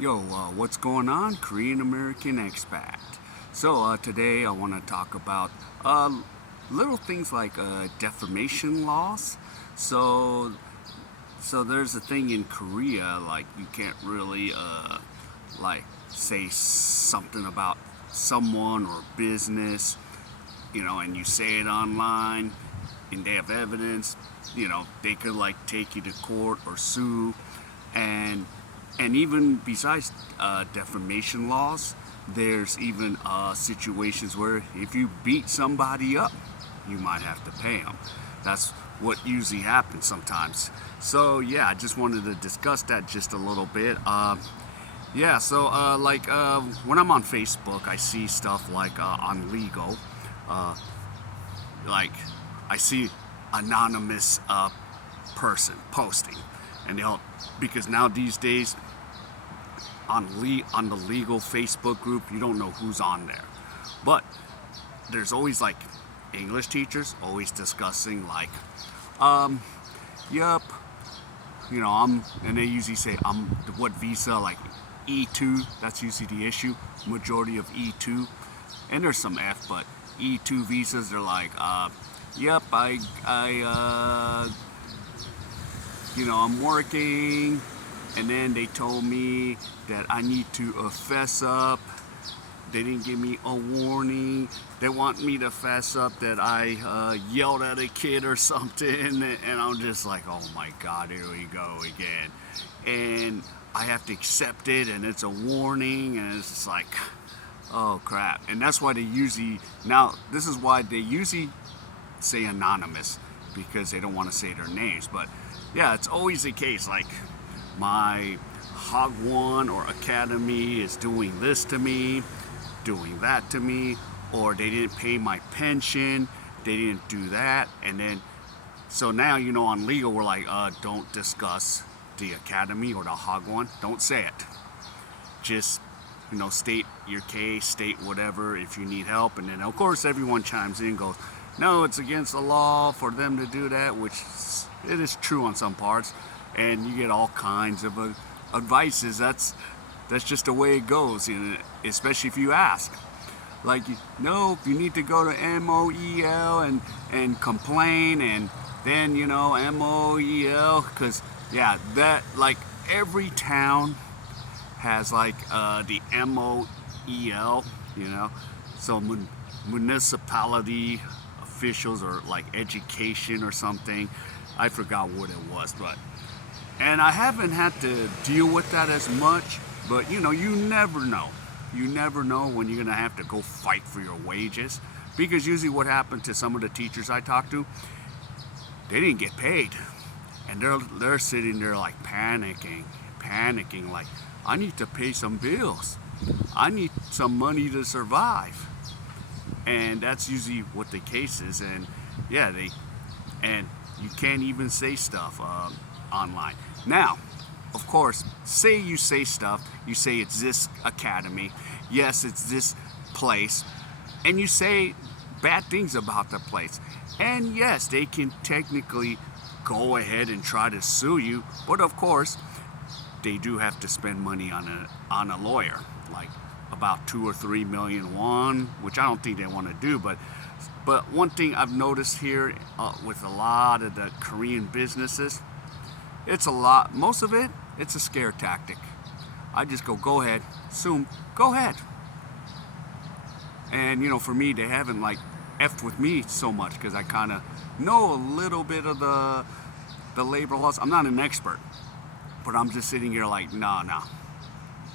Yo, what's going on? Korean American expat. So today I want to talk about little things like defamation laws. So so there's a thing in Korea, like you can't really like say something about someone or business, and you say it online and they have evidence, they could like take you to court or sue. And and even besides defamation laws, there's even situations where if you beat somebody up, you might have to pay them. That's what usually happens sometimes. So yeah, I just wanted to discuss that just a little bit. Yeah, so when I'm on Facebook, I see stuff like on legal, uh, like I see anonymous person posting, and they'll because now these days on the legal Facebook group, you don't know who's on there, but there's always like English teachers always discussing like, yup, and they usually say I'm what visa, like E2. That's usually the issue. Majority of E2, and there's some F, but E2 visas. They're like, yep, I'm working, and then they told me that I need to fess up. They didn't give me a warning. They want me to fess up that I yelled at a kid or something, and I'm just like, oh my God, here we go again. And I have to accept it, and it's a warning, and it's just like, oh crap. And that's why this is why they usually say anonymous, because they don't want to say their names. But yeah, it's always the case. Like, my Hagwon or Academy is doing this to me, doing that to me, or they didn't pay my pension, they didn't do that. And then, so now, on legal, we're like, don't discuss the Academy or the Hagwon. Don't say it. Just, state your case, state whatever if you need help. And then, of course, everyone chimes in and goes, no, it's against the law for them to do that, which it is true on some parts. And you get all kinds of advices. That's just the way it goes, especially if you ask. Like, no, you need to go to MOEL and complain, and then, MOEL, because, yeah, that, like, every town has, like, the MOEL, so municipality officials, or, like, education or something. I forgot what it was, and I haven't had to deal with that as much, but, you never know. You never know when you're going to have to go fight for your wages, because usually what happened to some of the teachers I talked to, they didn't get paid, and they're sitting there like panicking, like, I need to pay some bills, I need some money to survive. And that's usually what the case is. And yeah, and you can't even say stuff online. Now, of course, say you say stuff, you say it's this academy, yes, it's this place, and you say bad things about the place. And yes, they can technically go ahead and try to sue you, but of course, they do have to spend money on a lawyer, like about 2 or 3 million won, which I don't think they want to do. But one thing I've noticed here with a lot of the Korean businesses, most of it, it's a scare tactic. I just go ahead, sue, go ahead. And for me, they haven't like effed with me so much, because I kind of know a little bit of the labor laws. I'm not an expert, but I'm just sitting here like, no,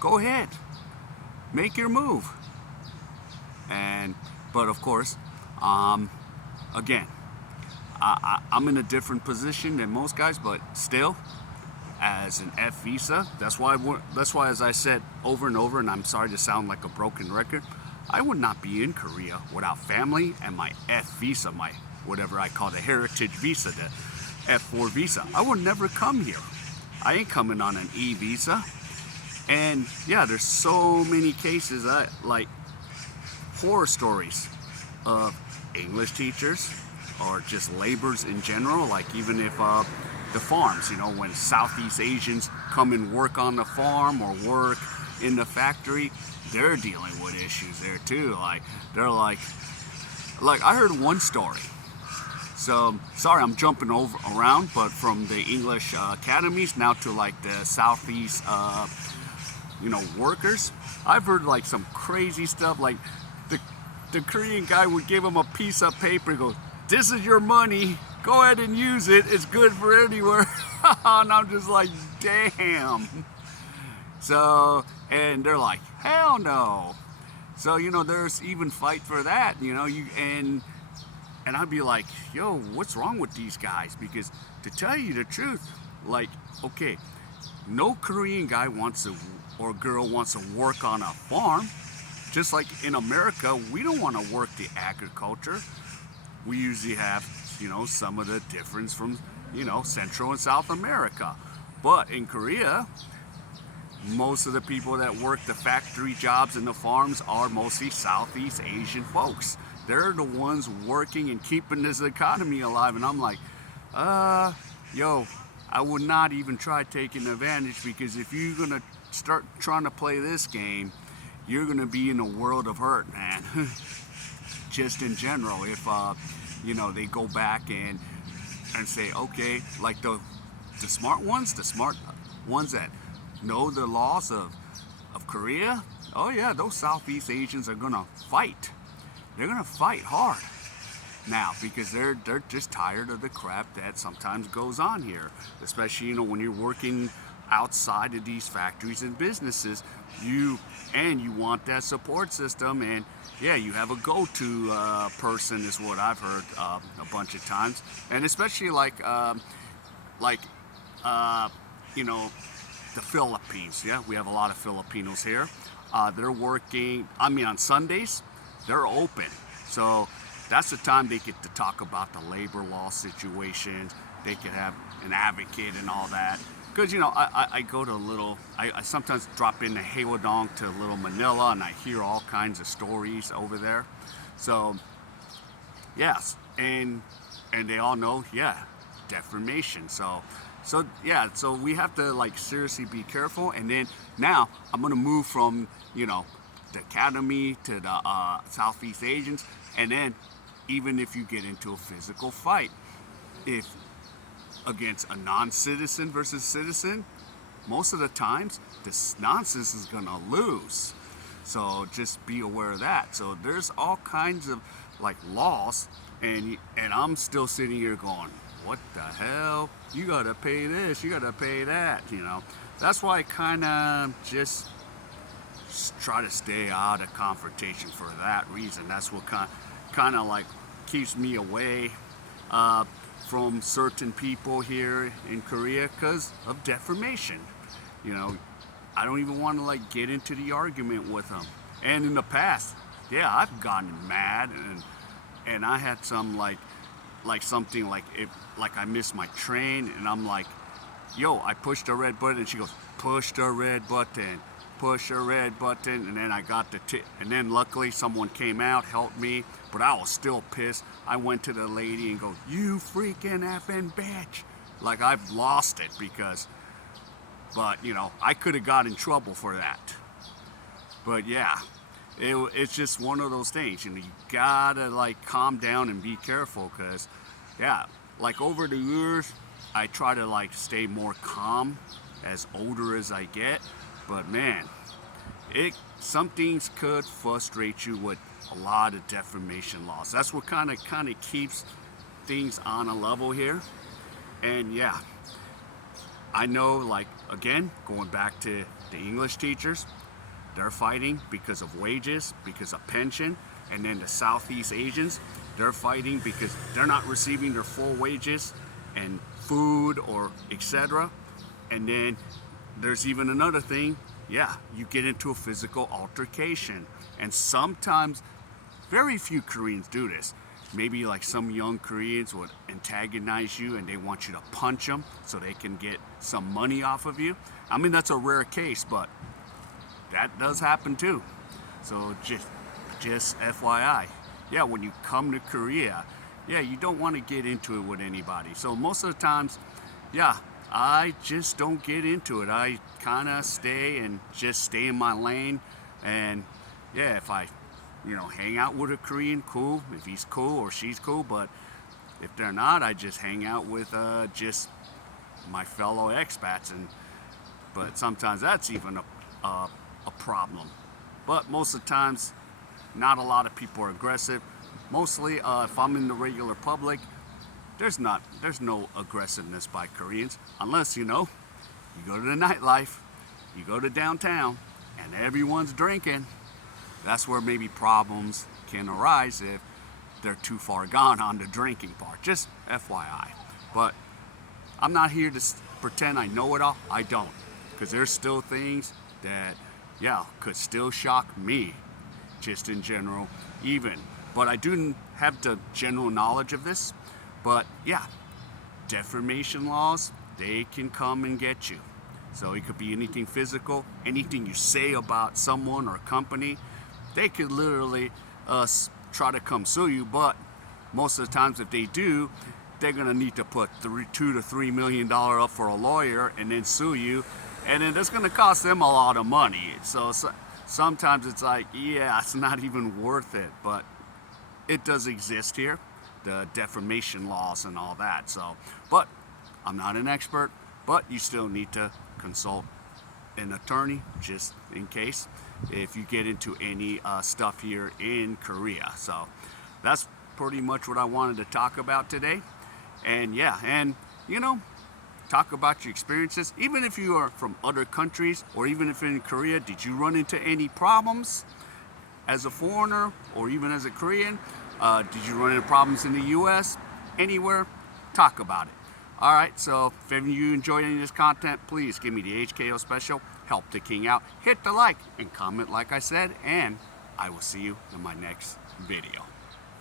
go ahead, make your move. But of course, again, I'm in a different position than most guys, but still, as an F visa, that's why, as I said over and over, and I'm sorry to sound like a broken record, I would not be in Korea without family and my F visa, my whatever I call the heritage visa, the F4 visa. I would never come here. I ain't coming on an E visa. And yeah, there's so many cases, like horror stories of English teachers or just laborers in general. Like, even if the farms. When Southeast Asians come and work on the farm or work in the factory, they're dealing with issues there too. They're like I heard one story. So sorry, I'm jumping around, but from the English academies now to the Southeast, workers, I've heard some crazy stuff. The Korean guy would give him a piece of paper and go, "This is your money. Go ahead and use it. It's good for anywhere." And I'm just like, damn. So, and they're like, hell no. So, there's even fight for that, and I'd be like, yo, what's wrong with these guys? Because to tell you the truth, okay, no Korean guy or girl wants to work on a farm. Just like in America, we don't want to work the agriculture. We usually have, some of the difference from, Central and South America. But in Korea, most of the people that work the factory jobs and the farms are mostly Southeast Asian folks. They're the ones working and keeping this economy alive. And I'm like, yo, I would not even try taking advantage, because if you're going to start trying to play this game, you're going to be in a world of hurt, man. Just in general, if, they go back and say, okay, the smart ones that know the laws of Korea, oh yeah, those Southeast Asians are going to fight. They're going to fight hard now, because they're just tired of the crap that sometimes goes on here, especially, when you're working outside of these factories and businesses. You want that support system, and yeah, you have a go-to person is what I've heard a bunch of times, and especially the Philippines. Yeah, we have a lot of Filipinos here. They're working, on Sundays, they're open. So that's the time they get to talk about the labor law situations. They could have an advocate and all that. Because, I go to I sometimes drop into Haewadong to Little Manila, and I hear all kinds of stories over there. So, yes, and they all know, yeah, defamation. So we have to seriously be careful. And then now I'm gonna move from the academy to the Southeast Asians, and then even if you get into a physical fight, if against a non-citizen versus citizen, most of the times the non-citizen is gonna lose. So just be aware of that. So there's all kinds of laws, and I'm still sitting here going, what the hell? You gotta pay this, you gotta pay that, That's why I kind of just try to stay out of confrontation for that reason. That's what kind of keeps me away from certain people here in Korea, because of defamation. I don't even want to get into the argument with them. And in the past, yeah, I've gotten mad, and I had some something if I missed my train, and I'm like, yo, I pushed the red button, and she goes, push the red button, and then I got the tip, and then luckily someone came out, helped me, but I was still pissed. I went to the lady and go, you freaking effing bitch. I've lost it, but I could have got in trouble for that. But yeah, it's just one of those things, you gotta calm down and be careful, because yeah, over the years, I try to stay more calm as older as I get. But man, some things could frustrate you with a lot of defamation laws. That's what kind of keeps things on a level here. And yeah, I know, again, going back to the English teachers, they're fighting because of wages, because of pension. And then the Southeast Asians, they're fighting because they're not receiving their full wages and food or etc. And then there's even another thing. Yeah, you get into a physical altercation. And sometimes, very few Koreans do this. Maybe some young Koreans would antagonize you, and they want you to punch them so they can get some money off of you. That's a rare case, but that does happen too. So just FYI. Yeah, when you come to Korea, yeah, you don't want to get into it with anybody. So most of the times, yeah, I just don't get into it. I kind of stay in my lane. And yeah, if I, hang out with a Korean, cool. If he's cool or she's cool. But if they're not, I just hang out with just my fellow expats. But sometimes that's even a problem. But most of the times, not a lot of people are aggressive. Mostly, if I'm in the regular public, there's no aggressiveness by Koreans unless you go to the nightlife, you go to downtown, and everyone's drinking. That's where maybe problems can arise if they're too far gone on the drinking part. Just FYI. But I'm not here to pretend I know it all. I don't, because there's still things that, yeah, could still shock me, just in general, even. But I do have the general knowledge of this. But yeah, defamation laws, they can come and get you. So it could be anything physical, anything you say about someone or a company. They could literally try to come sue you, but most of the times if they do, they're gonna need to put $2 to $3 million up for a lawyer and then sue you, and then it's gonna cost them a lot of money. So sometimes it's like, yeah, it's not even worth it, but it does exist here, the defamation laws and all that. So, but I'm not an expert, but you still need to consult an attorney just in case if you get into any stuff here in Korea. So that's pretty much what I wanted to talk about today. And yeah, and talk about your experiences. Even if you are from other countries, or even if in Korea, did you run into any problems as a foreigner or even as a Korean? Did you run into problems in the US? Anywhere? Talk about it. All right, so if any of you enjoyed any of this content, please give me the HKO special, help the king out, hit the like and comment like I said, and I will see you in my next video.